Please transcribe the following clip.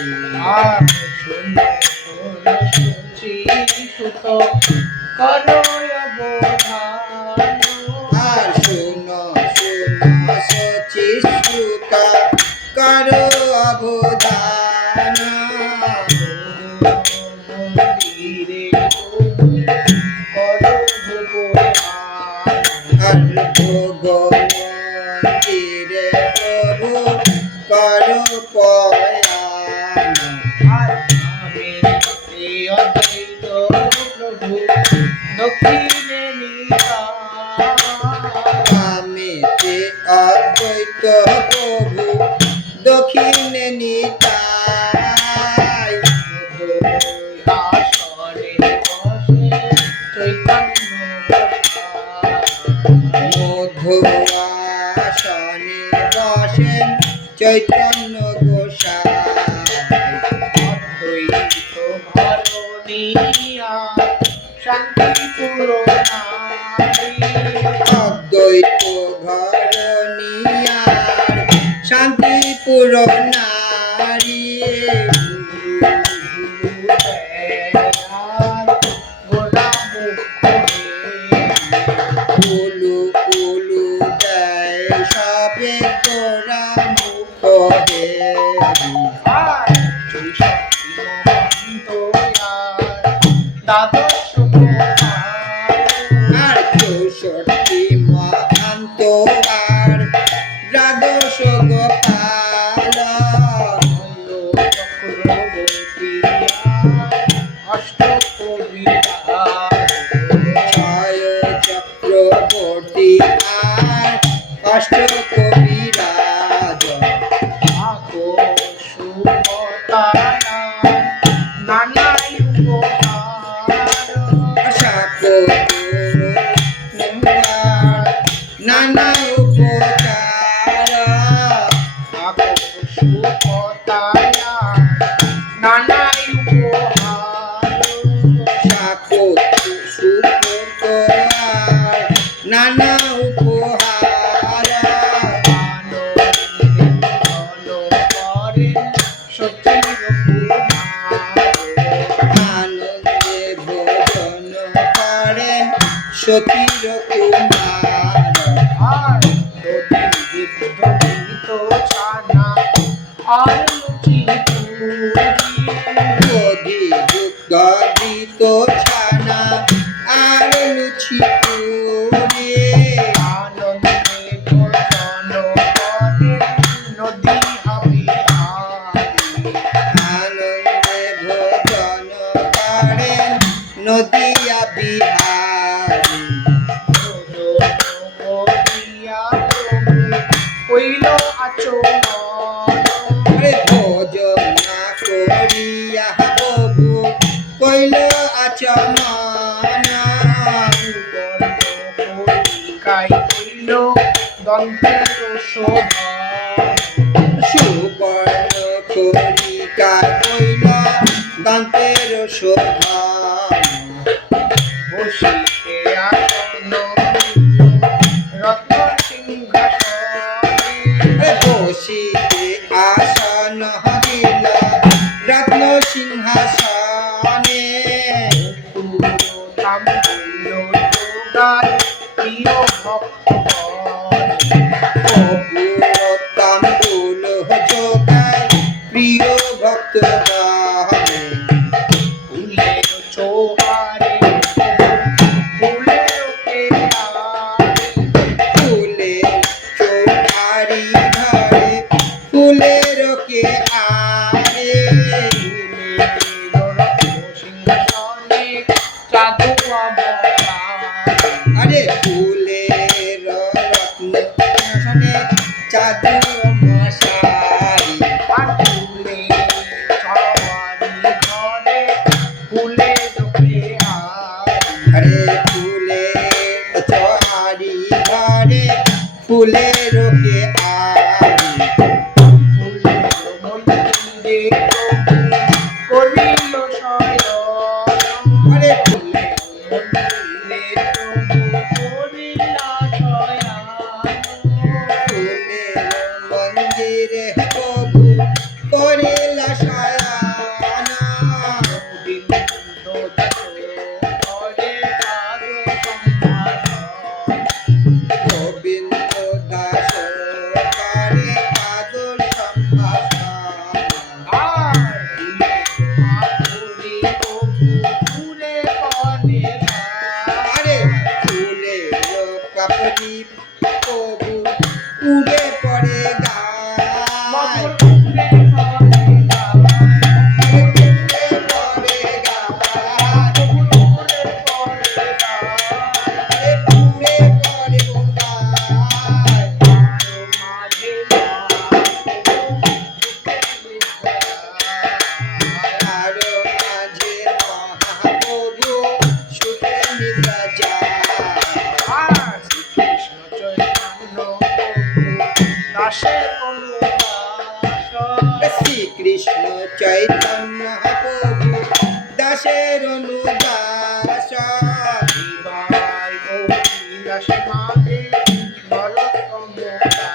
আর শোনো শোনো শুচি সুত করো অবধান। আর শোনো শোনো শচী সুত করো অবধান। মন্দিরে করো ভোগদান। আর ভোগ মন্দিরে প্রভু করো পয়ান। আর আমি অদ্বৈত প্রভু দক্ষিণে নিতাই। আমিতে অদ্বৈত প্রভু দক্ষিণে নিতাই। আসনে বসে চৈতন্য মধু আসনে বসেন চৈতন্য গোসাই। অদ্বৈত ধরণিয়া শান্তিপুর নারী। অদ্বৈত ঘরণিয়ার শান্তিপুর নারী। কুলু কুলু দেয় সবে গোরা মুখ হে। আর 64 মহান্ত আর দ্বাদশ গোপাল। ছয় চক্রবর্তী আর অষ্ট কবিরাজ। নানা উপকার। নানা উপহার। আনন্দে ভোজন করেন সতীর কুমার। গদি দুগ্ধ দিত ছানা আর লুচি পুরি। আনন্দে ভোজন করেন নদিয়া বিহারী। আরে ভোজন না করিয়া প্রভু কইল আচমন। সুবর্ণ করিকা কইল দান্তের শোধন। বসিতে আসন দিল রত্ন সিংহাসনে। তাম্বুল যোগায় প্রিয় ভক্ত গণে। ফুলের চৌহারি ঘরে ফুলের কে আরে। আরে ফুলের রত্ন সিংহাসনে চাঁদু মশারি। আরে ফুলের চৌহারি ঘরে ফুলের কে আরি। আরে ফুলের মন্দিরে প্রভু করিলা শয়ন। চৈতন্য প্রভু দাসের অনুদাস নিবাই অভিলাষ মাঝে নরোত্তম দাস